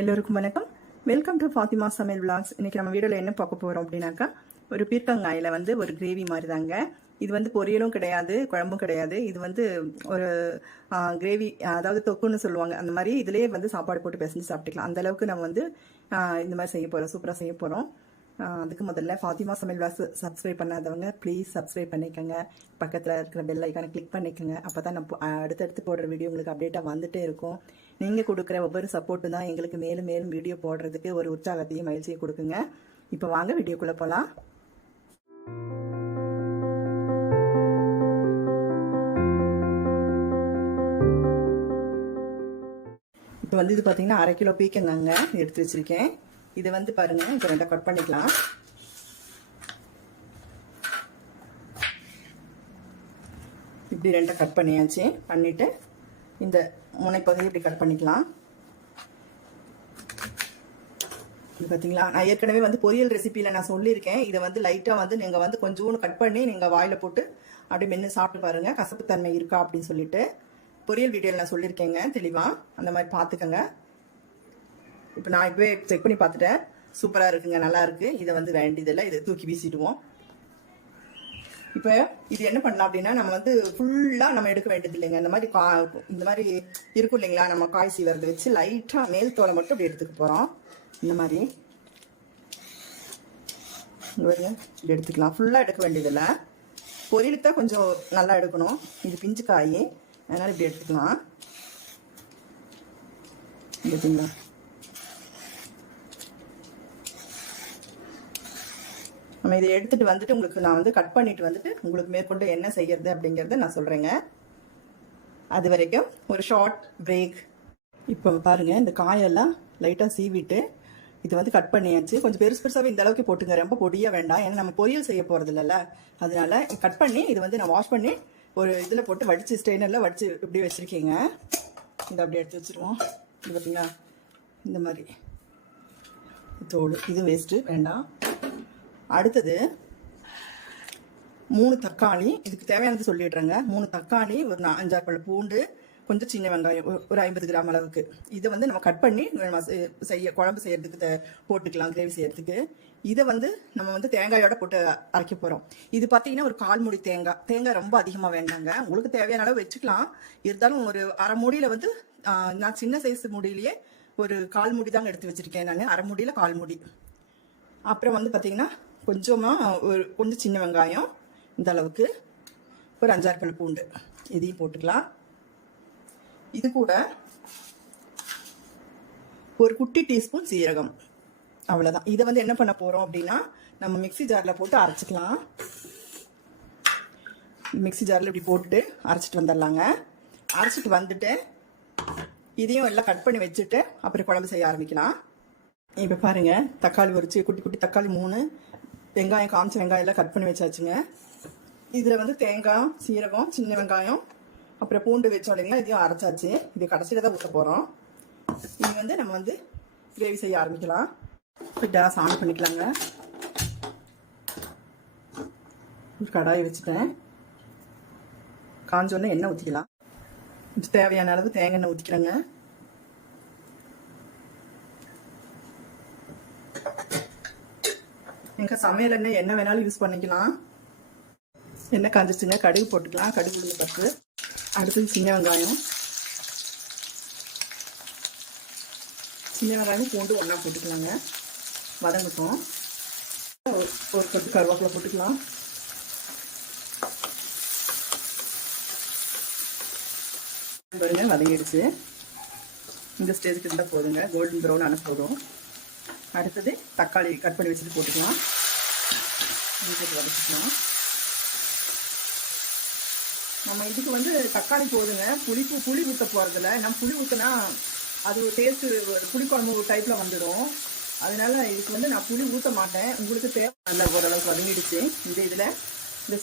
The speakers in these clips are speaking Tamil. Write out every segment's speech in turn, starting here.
எல்லோருக்கும் வணக்கம். வெல்கம் டு ஃபாத்திமா சமையல் விளாக்ஸ். இன்னைக்கு நம்ம வீடியோவில் என்ன பார்க்க போகிறோம் அப்படின்னாக்கா, ஒரு பீர்க்கங்காயில் ஒரு கிரேவி மாதிரி தாங்க. இது பொரியலும் கிடையாது, குழம்பும் கிடையாது. இது ஒரு கிரேவி, அதாவது தொக்குன்னு சொல்லுவாங்க. அந்த மாதிரி இதுலேயே சாப்பாடு போட்டு பிசைஞ்சு சாப்பிட்டுக்கலாம். அந்த அளவுக்கு நம்ம இந்த மாதிரி செய்ய போகிறோம், சூப்பராக செய்ய போகிறோம். அதுக்கு முதல்ல ஃபாத்திமா சமையல் விளாக்ஸ் சப்ஸ்கிரைப் பண்ணாதவங்க ப்ளீஸ் சப்ஸ்கிரைப் பண்ணிக்கோங்க. பக்கத்தில் இருக்கிற பெல் ஐக்கானை கிளிக் பண்ணிக்கோங்க. அப்போ தான் நம்ம அடுத்தடுத்து போடுற வீடியோ உங்களுக்கு அப்டேட்டாக வந்துட்டே இருக்கும். நீங்கள் கொடுக்குற ஒவ்வொரு சப்போர்ட்டு தான் எங்களுக்கு மேலும் மேலும் வீடியோ போடுறதுக்கு ஒரு உற்சாகத்தையும் மகிழ்ச்சியை கொடுக்குங்க. இப்போ வாங்க வீடியோக்குள்ளே போகலாம். இப்போ இது பார்த்தீங்கன்னா 1/2 கிலோ பீக்கங்காங்க எடுத்து வச்சுருக்கேன். இது பாருங்க, இப்போ ரெண்டாக கட் பண்ணிக்கலாம். இப்படி ரெண்டாக கட் பண்ணியாச்சு. பண்ணிவிட்டு இந்த முனைப்பகுதி இப்படி கட் பண்ணிக்கலாம். இது பார்த்தீங்களா, நான் ஏற்கனவே பொரியல் ரெசிபியில் நான் சொல்லியிருக்கேன். இதை லைட்டாக நீங்கள் கொஞ்சோண்டு கட் பண்ணி நீங்கள் வாயில் போட்டு அப்படியே மென்று சாப்பிட்டு பாருங்கள், கசப்புத்தன்மை இருக்கா அப்படின்னு சொல்லிட்டு பொரியல் வீடியோவில் நான் சொல்லியிருக்கேங்க தெளிவாக. அந்த மாதிரி பார்த்துக்கோங்க. இப்போ நான் இப்போவே செக் பண்ணி பார்த்துட்டேன், சூப்பராக இருக்குங்க, நல்லா இருக்குது. இதை வேண்டியதில்லை, இதை தூக்கி வீசிடுவோம். இப்போ இது என்ன பண்ணலாம் அப்படின்னா, நம்ம ஃபுல்லாக நம்ம எடுக்க வேண்டியது இல்லைங்க. இந்த மாதிரி இருக்கும் இல்லைங்களா, நம்ம காய் சீவரத்தை வச்சு லைட்டாக மேல் தோலை மட்டும் இப்படி எடுத்துக்க போகிறோம். இந்த மாதிரி இப்படி எடுத்துக்கலாம். ஃபுல்லாக எடுக்க வேண்டியதில்லை, பொரியலுக்கு தான் கொஞ்சம் நல்லா எடுக்கணும். இது பிஞ்சு காய், அதனால் இப்படி எடுத்துக்கலாம். பார்த்தீங்களா, நம்ம இதை எடுத்துகிட்டு உங்களுக்கு நான் கட் பண்ணிட்டு உங்களுக்கு மேற்கொண்டு என்ன செய்யறது அப்படிங்கிறத நான் சொல்கிறேங்க. அது வரைக்கும் ஒரு ஷார்ட் பிரேக். இப்போ பாருங்கள், இந்த காயெல்லாம் லைட்டாக சீவிட்டு இது கட் பண்ணியாச்சு. கொஞ்சம் பெருசாகவே இந்த அளவுக்கு போட்டுங்க, ரொம்ப பொடியாக வேண்டாம். ஏன்னா நம்ம பொரியல் செய்ய போகிறது இல்லைல்ல, அதனால கட் பண்ணி இது நான் வாஷ் பண்ணி ஒரு இதில் போட்டு வடித்து ஸ்ட்ரெயினரில் வடித்து இப்படி வச்சுருக்கீங்க. இதை அப்படியே எடுத்து வச்சுருவோம். இது பார்த்தீங்களா, இந்த மாதிரி தோடு, இது வேஸ்ட்டு வேண்டாம். அடுத்தது 3 தக்காளி, இதுக்கு தேவையானது சொல்லிடுறேங்க. 3 தக்காளி, ஒரு 5-6 பல் பூண்டு, கொஞ்சம் சின்ன வெங்காயம், ஒரு 50 கிராம் அளவுக்கு. இதை நம்ம கட் பண்ணி குழம்பு செய்யறதுக்கு போட்டுக்கலாம், கிரேவி செய்யறதுக்கு. இதை நம்ம தேங்காயோட போட்டு அரைக்க போகிறோம். இது பார்த்தீங்கன்னா ஒரு 1/4 மூடி தேங்காய் ரொம்ப அதிகமாக வேண்டாங்க, உங்களுக்கு தேவையான அளவு வச்சுக்கலாம். இருந்தாலும் ஒரு அரை மூடியில் நான் சின்ன சைஸ் மூடியிலேயே ஒரு 1/4 மூடி தாங்க எடுத்து வச்சுருக்கேன் நான். அரை மூடியில் 1/4 மூடி. அப்புறம் பார்த்தீங்கன்னா கொஞ்சமாக கொஞ்சம் சின்ன வெங்காயம் இந்த அளவுக்கு, ஒரு 5-6 பல் பூண்டு, இதையும் போட்டுக்கலாம். இது கூட ஒரு குட்டி டீஸ்பூன் சீரகம், அவ்வளோதான். இதை என்ன பண்ண போகிறோம் அப்படின்னா, நம்ம மிக்சி ஜாரில் போட்டு அரைச்சிக்கலாம். மிக்சி ஜாரில் இப்படி போட்டு அரைச்சிட்டு வந்துடலாங்க. அரைச்சிட்டு வந்துட்டு இதையும் எல்லாம் கட் பண்ணி வச்சுட்டு அப்புறம் குழம்பு செய்ய ஆரம்பிக்கலாம். இப்போ பாருங்கள், தக்காளி குட்டி குட்டி தக்காளி 3, வெங்காயம், காய்ச்ச வெங்காயம் எல்லாம் கட் பண்ணி வச்சாச்சுங்க. இதில் தேங்காய், சீரகம், சின்ன வெங்காயம், அப்புறம் பூண்டு வச்சோம் இல்லைங்களா, இதையும் அரைச்சாச்சு. இது கடைசியில் தான் ஊற்ற போகிறோம். இது நம்ம கிரேவி செய்ய ஆரம்பிக்கலாம். இப்போ கேஸ் ஆன் பண்ணிக்கலாங்க. ஒரு கடாயை வச்சுட்டேன். காஞ்சோடனே எண்ணெய் ஊற்றிக்கலாம். தேவையான அளவு தேங்காய் எண்ணெய் ஊற்றிக்கிறேங்க. எங்கள் சமையல் எண்ணெய் என்ன வேணாலும் யூஸ் பண்ணிக்கலாம். எண்ணெய் காஞ்சிச்சுங்க, கடுகு போட்டுக்கலாம். கடுகு உளுந்து பருப்பு, அடுத்தது சின்ன வெங்காயம் பூண்டு ஒன்றா போட்டுக்கலாங்க, வதங்கட்டும். ஒரு கட்டு கருவேப்பிலை போட்டுக்கலாம். பாருங்க, வதங்கிடுச்சு. இந்த ஸ்டேஜுக்கு இருந்தால் போதுங்க, கோல்டன் ப்ரௌன் ஆனால் போதும். அடுத்தது தக்காளி கட் பண்ணி வச்சுட்டு போட்டுக்கலாம். வதக்கிக்கலாம். நம்ம இதுக்கு தக்காளி போதுங்க, புளி ஊற்ற போகிறதில்ல. நம்ம புளி ஊற்றினா அது ஒரு டேஸ்ட்டு, ஒரு புளிக்குழம்பு டைப்பில் வந்துடும். அதனால இதுக்கு நான் புளி ஊற்ற மாட்டேன். உங்களுக்கு தேவை. நல்லா ஓரளவுக்கு வதங்கிடுச்சு. இதில் இந்த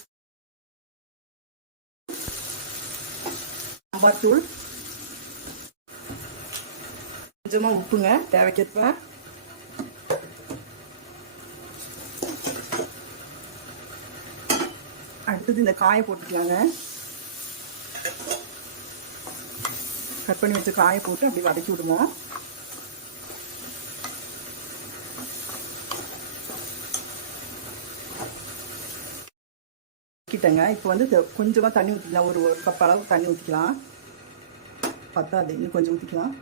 சாம்பார் தூள், கொஞ்சமாக உப்புங்க தேவைக்கேற்ப. அடுத்தது இந்த காயை போட்டுக்கலாங்க. கட் பண்ணி வச்ச காயை போட்டு அப்படி வதக்கி விடுவோம். கிட்டங்க. இப்போ வந்து கொஞ்சமாக தண்ணி ஊற்றிக்கலாம். ஒரு கப் அளவு தண்ணி ஊற்றிக்கலாம். பத்தாது, இன்னும் கொஞ்சம் ஊற்றிக்கலாம்.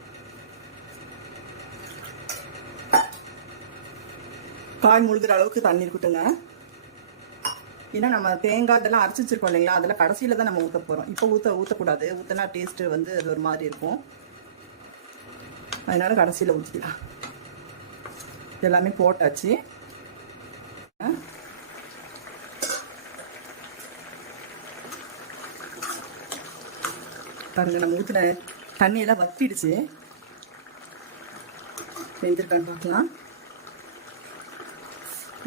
காய் முழுகிற அளவுக்கு தண்ணி இருக்கட்டுங்க. ஏன்னா நம்ம தேங்காய் இதெல்லாம் அரைச்சி வச்சிருக்கோம் இல்லைங்களா, அதில் கடைசியில் தான் நம்ம ஊற்ற போகிறோம். இப்போ ஊற்றக்கூடாது. ஊற்றினா டேஸ்ட்டு வந்து அது ஒரு மாதிரி இருக்கும். அதனால கடைசியில் ஊற்றிக்கலாம். எல்லாமே போட்டாச்சு. பாருங்க, நம்ம ஊற்றின தண்ணியெல்லாம் வத்திடுச்சு. வெந்திருக்கான்னு பார்க்கலாம்.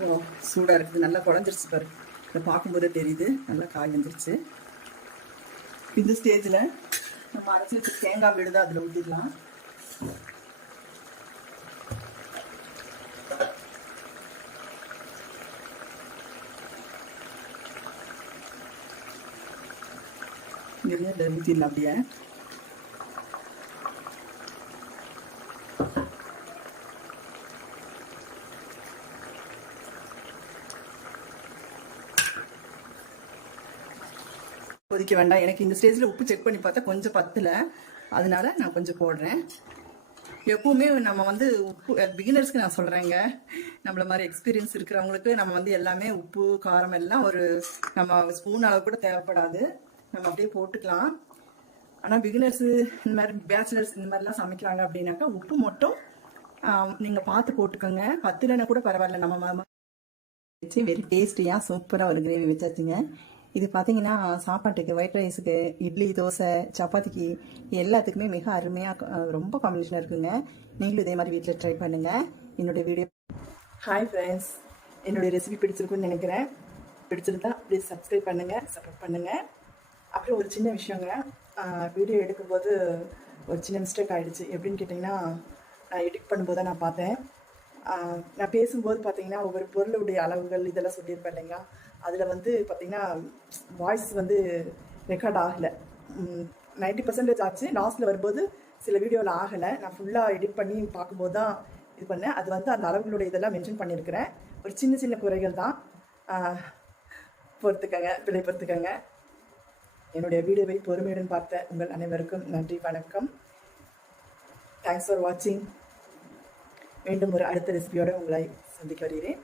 ஓ, சூடாக இருக்குது. நல்லா குழஞ்சிருச்சு பாரு. இதை பார்க்கும்போதே தெரியுது நல்லா காய் வந்துருச்சு. இந்த ஸ்டேஜில் நம்ம அரைச்சி வச்சு தேங்காய் விழுது அதில் ஊற்றிடலாம். இங்கே ஊற்றிடலாம் அப்படியே. கொதிக்க வேண்டாம். எனக்கு இந்த ஸ்டேஜில் உப்பு செக் பண்ணி பார்த்தா கொஞ்சம் பத்தலை, அதனால நான் கொஞ்சம் போடுறேன். எப்பவுமே நம்ம வந்து உப்பு பிகினர்ஸ்க்கு நான் சொல்கிறேங்க, நம்மள மாதிரி எக்ஸ்பீரியன்ஸ் இருக்கிறவங்களுக்கு நம்ம வந்து எல்லாமே உப்பு காரம் எல்லாம் ஒரு நம்ம ஸ்பூன் அளவு கூட தேவைப்படாது. நம்ம அப்படியே போட்டுக்கலாம். ஆனால் பிகினர்ஸு இந்த மாதிரி பேச்சுலர்ஸ் இந்த மாதிரிலாம் சமைக்கிறாங்க அப்படின்னாக்கா உப்பு மட்டும் நீங்கள் பார்த்து போட்டுக்கோங்க. பத்துலன்னா கூட பரவாயில்ல. நம்ம வச்சு வெரி டேஸ்டியாக சூப்பராக ஒரு கிரேவி வச்சாச்சுங்க. இது பார்த்தீங்கன்னா சாப்பாட்டுக்கு, ஒயிட் ரைஸுக்கு, இட்லி, தோசை, சப்பாத்திக்கு எல்லாத்துக்குமே மிக அருமையாக ரொம்ப காம்பினேஷனாக இருக்குங்க. நீங்களும் இதே மாதிரி வீட்டில் ட்ரை பண்ணுங்கள். என்னுடைய வீடியோ. ஹாய் ஃப்ரெண்ட்ஸ், என்னுடைய ரெசிபி பிடிச்சிருக்குன்னு நினைக்கிறேன். பிடிச்சிருந்தா ப்ளீஸ் சப்ஸ்கிரைப் பண்ணுங்கள், சப்போர்ட் பண்ணுங்கள். அப்புறம் ஒரு சின்ன விஷயங்க, வீடியோ எடுக்கும்போது ஒரு சின்ன மிஸ்டேக் ஆகிடுச்சு. எப்படின்னு கேட்டிங்கன்னா, நான் எடிட் பண்ணும்போது தான் நான் பார்த்தேன். நான் பேசும்போது பார்த்தீங்கன்னா ஒவ்வொரு பொருளுடைய அளவுகள் இதெல்லாம் சொல்லியிருப்பேன் இல்லைங்களா, அதில் வந்து பார்த்திங்கன்னா வாய்ஸ் வந்து ரெக்கார்ட் ஆகலை. 90% ஆச்சு. லாஸ்ட்டில் வரும்போது சில வீடியோவில் ஆகலை. நான் ஃபுல்லாக எடிட் பண்ணி பார்க்கும்போது தான் இது பண்ணேன். அது வந்து அந்த அளவுகளுடைய இதெல்லாம் மென்ஷன் பண்ணியிருக்கிறேன். ஒரு சின்ன சின்ன குறைகள் தான், பொறுத்துக்கங்க. என்னுடைய வீடியோவை பொறுமையுடன் பார்த்த உங்கள் அனைவருக்கும் நன்றி, வணக்கம். தேங்க்ஸ் ஃபார் வாட்சிங். மீண்டும் ஒரு அடுத்த ரெசிபியோடு உங்களை சந்திக்க வருகிறேன்.